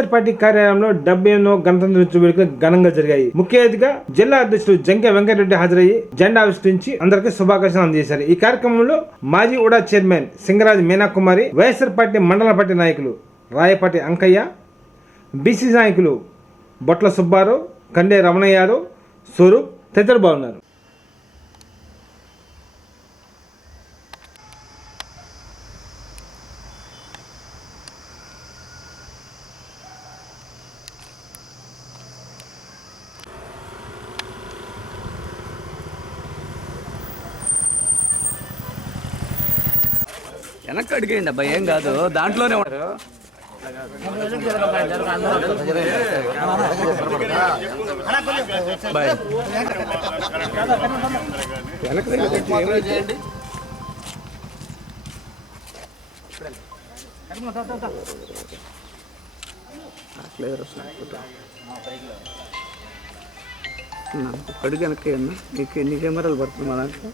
YSR party కార్యాలయంలో 78వ గణతంత్ర దినోత్సవ వేడుకలు ఘనంగా జరిగాయి. ముఖ్య అతిథిగా జిల్లా అధ్యక్షుడు జంకే వెంకటరెడ్డి హాజరయ్యి జెండా ఆవిష్కరించి అందరికీ శుభాకాంక్షలు అందజేశారు. ఈ కార్యక్రమంలో మాజీ ఉడా చైర్మన్ సింగరాజు మీనాకుమారి, వైఎస్ఆర్ పార్టీ మండల పార్టీ నాయకులు రాయపాటి అంకయ్య, బీసీ నాయకులు బొట్ల సుబ్బారావు, కండే రమణయ్య యాదవ్, స్వరూప్ తదితరులు బాగున్నారు. వెనక్కి అడిగేయండి అబ్బాయి, ఏం కాదు, దాంట్లోనే ఉంటారు. అడుగు వెనక్కి అన్నా, మీకు ఎన్ని కెమెరాలు పడుతుంది మా దాంట్లో?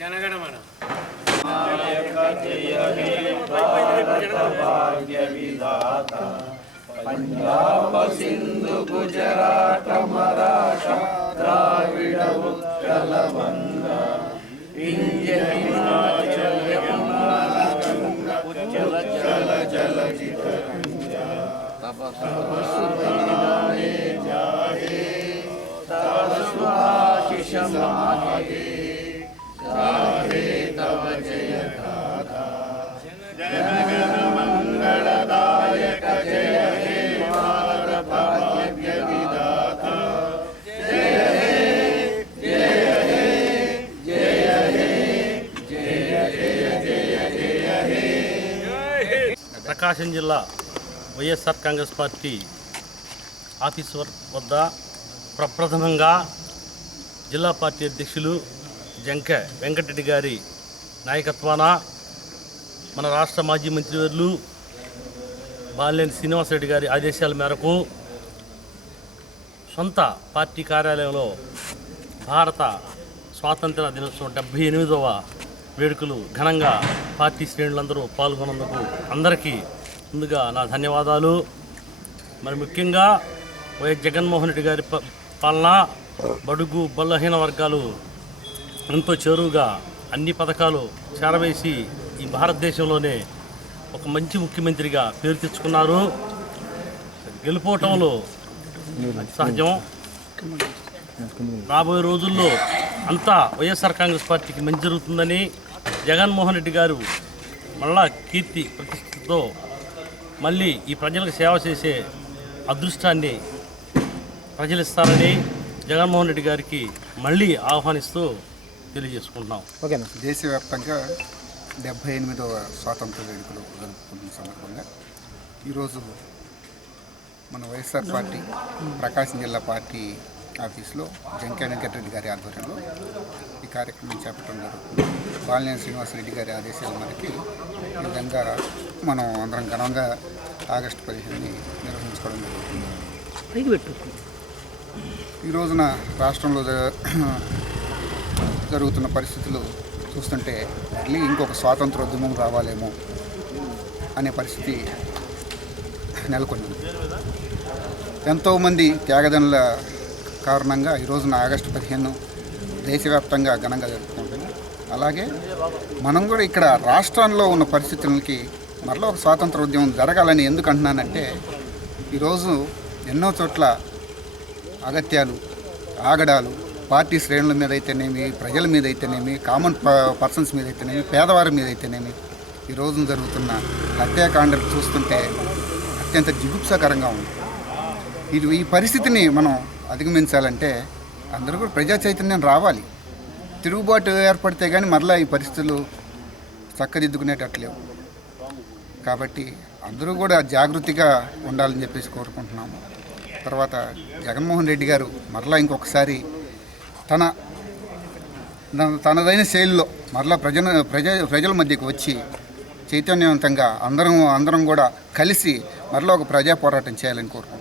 జనగణమన పంజాబ సింధు గుజరాట మరాఠ ద్రావిడ ఉత్కల వంగ వింధ్య హిమాచల యమునా గంగా ఉజ్జల జలధిత తప సుధానే జాహే తవ సుభాషిష మాగే గాహే తవ జయ గాథా జనగణ మంగళదాయక జయ హే భారత భాగ్య విధాత జయ హే జయ హే జయ హే జయ జయ జయ జయ హే. ప్రకాశం జిల్లా వైఎస్ఆర్ కాంగ్రెస్ పార్టీ ఆఫీస్ వద్ద ప్రప్రథమంగా జిల్లా పార్టీ అధ్యక్షులు జంకే వెంకటరెడ్డి గారి నాయకత్వాన మన రాష్ట్ర మాజీ మంత్రివర్యులు బాలినేని శ్రీనివాసరెడ్డి గారి ఆదేశాల మేరకు సొంత పార్టీ కార్యాలయంలో భారత స్వాతంత్ర దినోత్సవం 78వ వేడుకలు ఘనంగా పార్టీ శ్రేణులందరూ పాల్గొన్నందుకు అందరికీ ముందుగా నా ధన్యవాదాలు. మరి ముఖ్యంగా వైఎస్ జగన్మోహన్ రెడ్డి గారి పాలన బడుగు బలహీన వర్గాలు ఎంతో చేరువుగా అన్ని పథకాలు చేరవేసి ఈ భారతదేశంలోనే ఒక మంచి ముఖ్యమంత్రిగా పేరు తెచ్చుకున్నారు. గెలుపోవటంలో సహజం. రాబోయే రోజుల్లో అంతా వైఎస్ఆర్ కాంగ్రెస్ పార్టీకి మంచి జరుగుతుందని, జగన్మోహన్ రెడ్డి గారు మళ్ళా కీర్తి ప్రతిష్టతో మళ్ళీ ఈ ప్రజలకు సేవ చేసే అదృష్టాన్ని ప్రజలు ఇస్తారని జగన్మోహన్ రెడ్డి గారికి మళ్ళీ ఆహ్వానిస్తూ తెలియజేసుకుంటున్నాం. ఓకేనా. దేశవ్యాప్తంగా 78వ స్వాతంత్ర వేడుకలు జరుపుకున్న సందర్భంగా ఈరోజు మన వైఎస్ఆర్ పార్టీ ప్రకాశం జిల్లా పార్టీ ఆఫీస్లో జంకే వెంకటరెడ్డి గారి ఆధ్వర్యంలో ఈ కార్యక్రమం చేపట్టడం జరుగుతుంది. బాలినేని శ్రీనివాసరెడ్డి గారి ఆదేశాల మేరకు ఈ విధంగా మనం అందరం ఘనంగా ఆగస్టు 15ని నిర్వహించుకోవడం జరుగుతుంది. ఈ రోజున రాష్ట్రంలో జరుగుతున్న పరిస్థితులు చూస్తుంటే మళ్ళీ ఇంకొక స్వాతంత్రోద్యమం రావాలేమో అనే పరిస్థితి నెలకొంది. ఎంతోమంది త్యాగదనుల కారణంగా ఈ రోజున ఆగస్టు 15 దేశవ్యాప్తంగా ఘనంగా జరుపుకుంటుంది. అలాగే మనం కూడా ఇక్కడ రాష్ట్రంలో ఉన్న పరిస్థితులకి మరలా ఒక స్వాతంత్ర ఉద్యమం జరగాలని ఎందుకు అంటున్నానంటే, ఈరోజు ఎన్నో చోట్ల అగత్యాలు, ఆగడాలు పార్టీ శ్రేణుల మీద అయితేనేమి, ప్రజల మీద అయితేనేమి, కామన్ పర్సన్స్ మీద అయితేనేమి, పేదవారి మీద అయితేనేమి ఈ రోజున జరుగుతున్న హత్యాకాండలు చూస్తుంటే అత్యంత జిగుప్సాకరంగా ఉంది. ఈ పరిస్థితిని మనం అధిగమించాలంటే అందరూ కూడా ప్రజా చైతన్యం రావాలి. తిరుగుబాటు ఏర్పడితే కానీ మరలా ఈ పరిస్థితులు చక్కదిద్దుకునేటట్లేవు. కాబట్టి అందరూ కూడా జాగృతిగా ఉండాలని చెప్పేసి కోరుకుంటున్నాము. తర్వాత జగన్మోహన్ రెడ్డి గారు మరలా ఇంకొకసారి తన తనదైన శైలిలో మరలా ప్రజల మధ్యకు వచ్చి చైతన్యవంతంగా అందరం కూడా కలిసి మరలా ఒక ప్రజా పోరాటం చేయాలని కోరుకుంటున్నాను.